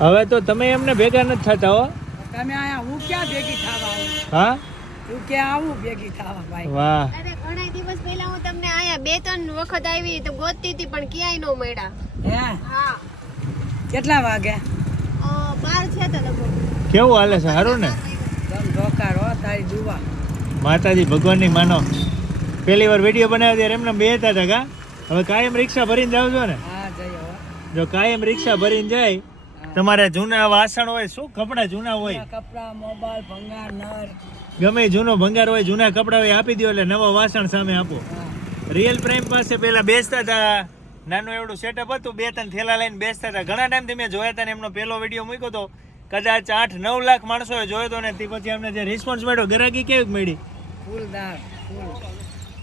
હવે તો તમે એમને ભેગા નથી થતા હો. તમે આયા હું ક્યાં ભેગી થવા આવું? હા હું ક્યાં આવું ભેગી થવા ભાઈ? વાહ. અરે ઘણા દિવસ પહેલા હું તમને આયા 2-3 વખત આવી તો ગોતતી હતી પણ ક્યાંય નો મળ્યા. હે હા કેટલા વાગે? 12 છે તો લગભગ. કેવું હાલે છે? સારું ને? તમ ઢોકાર હો તારી દુવા. માતાજી ભગવાનની માનો. પહેલી વાર વિડીયો બનાવ્યો ત્યારે એમને બેહતા હતા કા? હવે કાયમ રિક્ષા ભરીને જાવ છો ને? હા જયો હો. જો કાયમ રિક્ષા ભરીને જાય તમારે જૂના વાસણ હોય, શું કપડા જૂના હોય, કપડા મોબાઈલ ભંગાર નર ગમે ઈ જૂનો ભંગાર હોય, જૂના કપડા હોય આપી દો એટલે નવા વાસણ સામે આપો. રિયલ પ્રાઇમ પાસે પેલા બેસતા હતા, નાનું એવડું સેટઅપ હતું, 2-3 થેલા લઈને બેસતા હતા. ઘણા ટાઈમથી મેં જોયા હતા ને એમનો પહેલો વિડીયો મૂક્યો તો કદાચ 8-9 લાખ માણસોએ જોયો હતો ને તે પછી અમને જે રિસ્પોન્સ મળ્યો, ગરાકી કેવી મળી? ફૂલદાર ફૂલ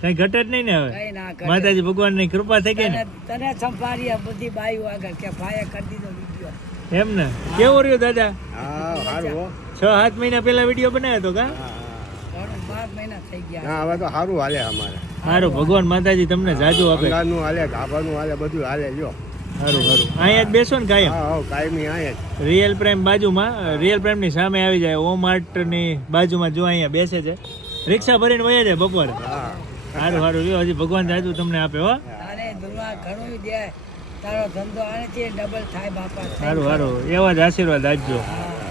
કઈ ઘટે જ નહીં ને હવે? કઈ ના કરે. માતાજી ભગવાનની કૃપા થઈ ગઈ ને. તને સંભાળી બધી બાઈઓ આગળ કે ભાઈએ કરી દીધો વિડીયો. એમ ને? કેવો રહ્યો દાદા? હા સારું હો. 6-7 મહિના પહેલા વિડીયો બનાવ્યો હતો કા? ઘણું 12 મહિના થઈ ગયા. ના હવે તો સારું હાલે અમારે. સારું, ભગવાન માતાજી તમને જાજુ આપે. ભંગારનું હાલે, ધાબાનું હાલે, બધું હાલે લ્યો. સારું સારું. અહીંયા જ બેસો ને કાયમ. હા હા કાયમી આયા જ. રિયલ પ્રાઇમ બાજુમાં, રિયલ પ્રાઇમ ની સામે આવી જાય, ઓમાર્ટ ની બાજુમાં જો અહીંયા બેસે છે, રિક્ષા ભરીને વયા જાય બપોરે. હા સારું સારું લ્યો, હજી ભગવાન જાજુ તમને આપે હો. તારે દુનિયા ઘણું દે તારો ધંધો આનેથી ડબલ થાય બાપા. સારું સારું, એવા જ આશીર્વાદ આપજો. હા.